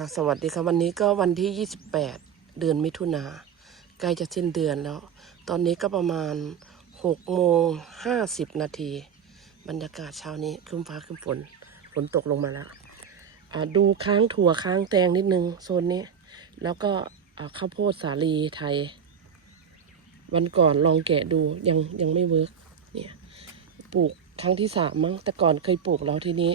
ค่ะ สวัสดีค่ะ วันนี้ก็วันที่ 28 เดือนมิถุนาใกล้จะสิ้นเดือนแล้ว ตอนนี้ก็ประมาณ6โมง50 นาที บรรยากาศเช้านี้ครึ้มฟ้าครึ้มฝน ฝนตกลงมาแล้วดูค้างถั่วค้างแตงนิดนึงโซนนี้ แล้วก็ข้าวโพดสาลีไทย วันก่อนลองแกะดูยังยังไม่เวิร์กเนี่ยปลูกครั้งที่สามมั้งแต่ก่อนเคยปลูกแล้วทีนี้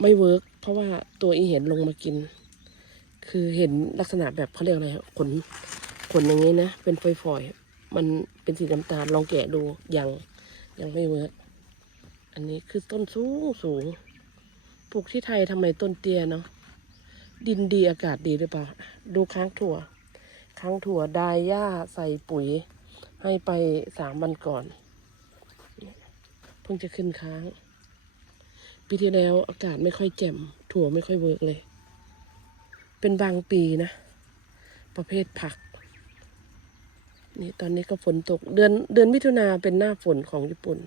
ไม่เวิร์กเพราะว่าตัวอีเห็นลงมากิน คือเห็นลักษณะแบบเขาเรียกอะไรขนขนอย่างนี้นะ เป็นฝอยๆ มันเป็นสีน้ำตาลลองแกะดูยังยังไม่เวิร์กอันนี้คือต้นสูงสูงปลูกที่ไทยทำไมต้นเตี้ยเนาะดินดีอากาศดีหรือเปล่า ดูค้างถั่ว ค้างถั่วดายหญ้าใส่ปุ๋ย ให้ไปสามวันก่อน เพิ่งจะขึ้นค้าง ปีที่แล้วอากาศไม่ค่อยแจ่มถั่วไม่ค่อยเวิร์กเลย เป็นบางปีนะ ประเภทผัก นี่ตอนนี้ก็ฝนตก เดือนเดือนมิถุนาเป็นหน้าฝนของญี่ปุ่น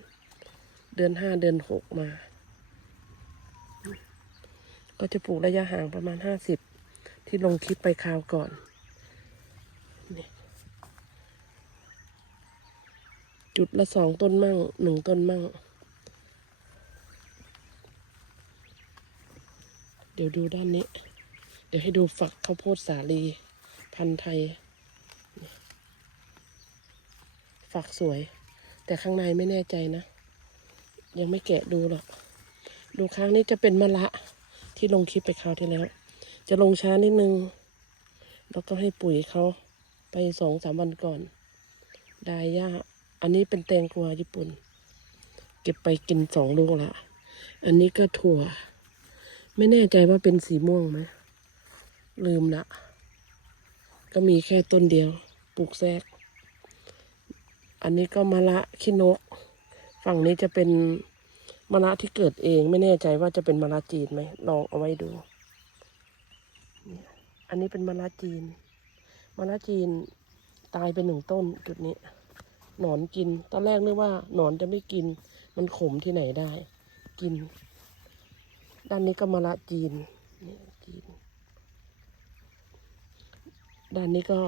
เดือนห้าเดือนหกมา ก็จะปลูกระยะห่างประมาณห้าสิบที่ลงคลิปไปคราวก่อนนี่จุดละสองต้นมั่งหนึ่งต้นมั่ง เดี๋ยวดูด้านนี้ เดี๋ยวให้ดูฝักข้าวโพดสาลี พันธุ์ไทย ฝักสวย แต่ข้างในไม่แน่ใจนะ ยังไม่แกะดูหรอก ดูข้างนี้จะเป็นมะละ ที่ลงคลิปไปคราวที่แล้ว จะลงช้านิดนึง แล้วก็ให้ปุ๋ยเขาไปสองสามวันก่อนได้ย่า อันนี้เป็นแตงกวาญี่ปุ่น เก็บไปกินสองลูกละ อันนี้ก็ถั่ว ไม่แน่ใจว่าเป็นสีม่วงไหม ลืมละ ก็มีแค่ต้นเดียว ปลูกแทรก อันนี้ก็มะละขี้นก ฝั่งนี้จะเป็นมะละที่เกิดเอง ไม่แน่ใจว่าจะเป็นมะละจีนไหม ลองเอาไว้ดูเนี่ยอันนี้เป็นมะละจีน มะละจีนตายไปหนึ่งต้นจุดนี้ หนอนกิน ตอนแรกนึกว่าหนอนจะไม่กิน มันขมที่ไหนได้ กิน ด้านนี้ก็มะละจีนนี่จีน ด้านนี้ก็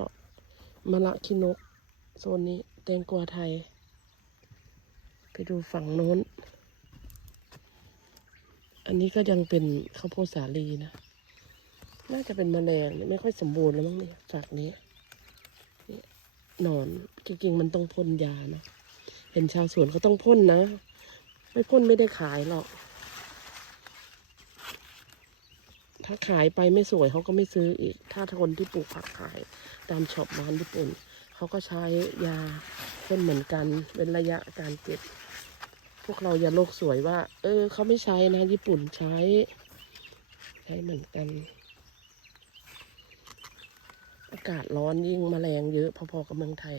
มะละขี้นก โซนนี้แตงกวาไทย ไปดูฝั่งโน้น อันนี้ก็ยังเป็นข้าวโพดสาลีนะ น่าจะเป็นแมลงไม่ค่อยสมบูรณ์แล้วมั้งเนี่ยฝักนี้นี่หนอนจริงๆมันต้องพ่นยานะ เห็นชาวสวนเขาต้องพ่นนะ ไม่พ่นไม่ได้ขายหรอก ถ้าขายไปไม่สวยเขาก็ไม่ซื้ออีก ถ้าคนที่ปลูกผักขายตามช็อปร้านญี่ปุ่นเขาก็ใช้ยาพ่นเหมือนกันเป็นระยะการเก็บ พวกเราอย่าโลกสวยว่า เออเขาไม่ใช้นะ ญี่ปุ่นใช้ ใช้เหมือนกัน อากาศร้อนยิ่งแมลงเยอะ พอๆกับเมืองไทย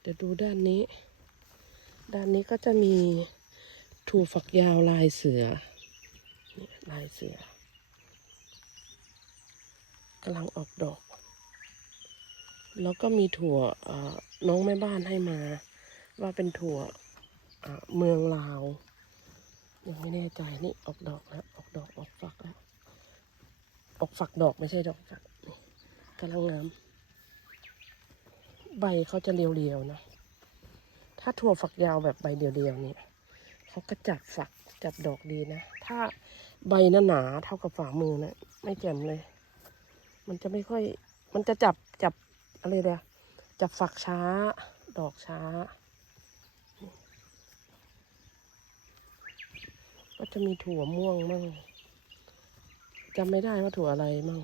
เดี๋ยวดูด้านนี้ ด้านนี้ก็จะมีถั่วฝักยาวลายเสือ ลายเสือกำลังออกดอก แล้วก็มีถั่วน้องแม่บ้านให้มา ว่าเป็นถั่วเมืองลาวยังไม่แน่ใจนี่ออกดอกแล้วออกดอกออกฝักแล้วออกฝักดอกไม่ใช่ดอกฝักกำลังงามใบเขาจะเรียวๆนะถ้าถั่วฝักยาวแบบใบเดียวๆเนี่ยเขาก็จับฝักจับดอกดีนะ ถ้า ใบหนาหนาๆเท่ากับฝ่ามือนะไม่แจ่มเลย มันจะไม่ค่อย มันจะจับจับอะไรเดียจับฝักช้า ดอกช้า ก็จะมีถั่วม่วงมั่งจำไม่ได้ว่าถั่วอะไรมั่ง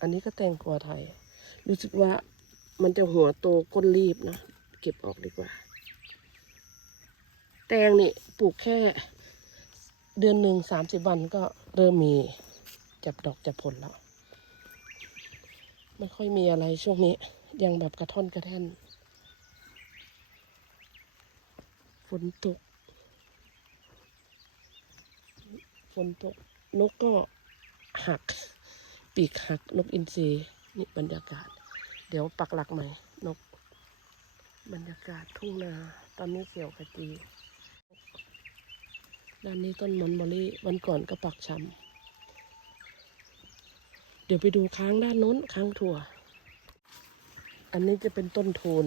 อันนี้ก็แตงกวาไทย รู้สึกว่ามันจะหัวโตก้นรีบนะ เก็บออกดีกว่า แตงนี่ปลูกแค่ เดือนหนึ่งสามสิบวันก็เริ่มมีจับดอกจับผลแล้ว ไม่ค่อยมีอะไรช่วงนี้ ยังแบบกระท่อนกระแท่น ฝนตก ฝนตก นกก็หัก ปีกหักนกอินทรีนี่บรรยากาศ เดี๋ยวปักหลักใหม่ นก บรรยากาศทุ่งนา ตอนนี้เขียวขจี ด้านนี้ต้นมอนบอรี่วันก่อนก็ปักชำเดี๋ยวไปดูค้างด้านโน้นค้างถั่ว อันนี้จะเป็นต้นทูน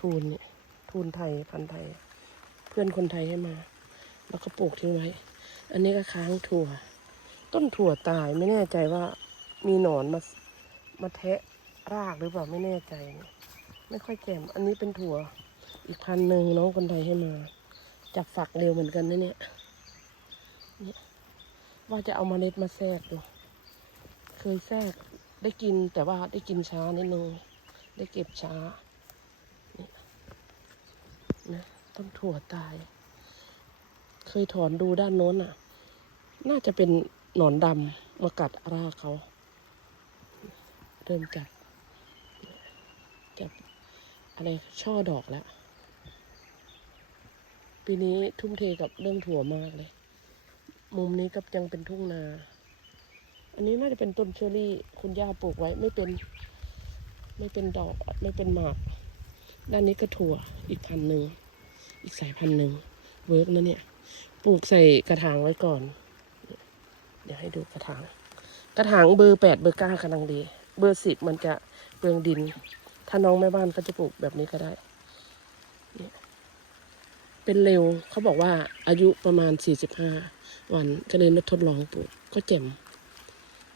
ทูนเนี่ยทูนไทยพันธุ์ไทย เพื่อนคนไทยให้มา แล้วก็ปลูกทิ้งไว้ อันนี้ก็ค้างถั่ว ต้นถั่วตายไม่แน่ใจว่ามีหนอนมามาแทะรากหรือเปล่าไม่แน่ใจ ไม่ค่อยแจ่มอันนี้เป็นถั่วอีกพันหนึ่งน้องคนไทยให้มา จับฝักเร็วเหมือนกันนะเนี่ยเนี่ย ว่าจะเอามาเมล็ดมาแทรกดู เคยแทรกได้กินแต่ว่าได้กินช้านิดนึงได้เก็บช้านี่นะต้นถั่วตาย เคยถอนดูด้านโน้นอะ น่าจะเป็นหนอนดำมากัดรากเขา เริ่มจับจับอะไรช่อดอกแล้ว ปีนี้ทุ่มเทกับเรื่องถั่วมากเลย มุมนี้ก็ยังเป็นทุ่งนา อันนี้น่าจะเป็นต้นเชอรี่ คุณย่าปลูกไว้ไม่เป็น ไม่เป็นดอกไม่เป็นหมาก ด้านนี้ก็ถั่วอีกพันหนึ่ง อีกสายพันหนึ่งเวิร์กนะเนี่ย ปลูกใส่กระถางไว้ก่อน เดี๋ยวให้ดูกระถาง กระถางเบอร์แปดเบอร์เก้ากำลังดี เบอร์สิบมันจะเปลืองดิน ถ้าน้องแม่บ้านก็จะปลูกแบบนี้ก็ได้เเป็นเร็วเขาบอกว่าอายุประมาณสี่สิบห้าวันก็เลยทดลองปลูกก็แจ่ม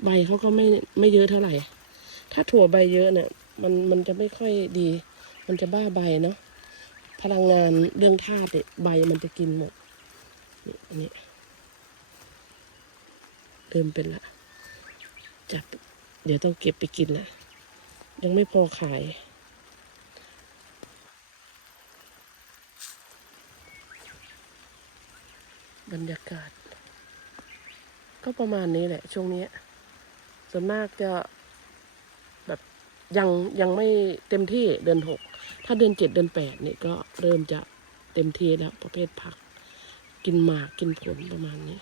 ใบเขาก็ไม่ไม่เยอะเท่าไหร่ ถ้าถั่วใบเยอะเนี่ยมันมันจะไม่ค่อยดี มันจะบ้าใบเนาะพลังงานเรื่องธาตุใบมันจะกินหมดนี่อันนี้เริ่มเป็นละจับเดี๋ยวต้องเก็บไปกินละยังไม่พอขาย บรรยากาศ ก็ประมาณนี้แหละ ช่วงนี้ส่วนมากจะแบบยังยังไม่เต็มที่เดือนหกถ้าเดือนเจ็ดเดือนแปดเนี่ยก็เริ่มจะเต็มที่แล้วประเภทผัก กินหมากกินผลประมาณนี้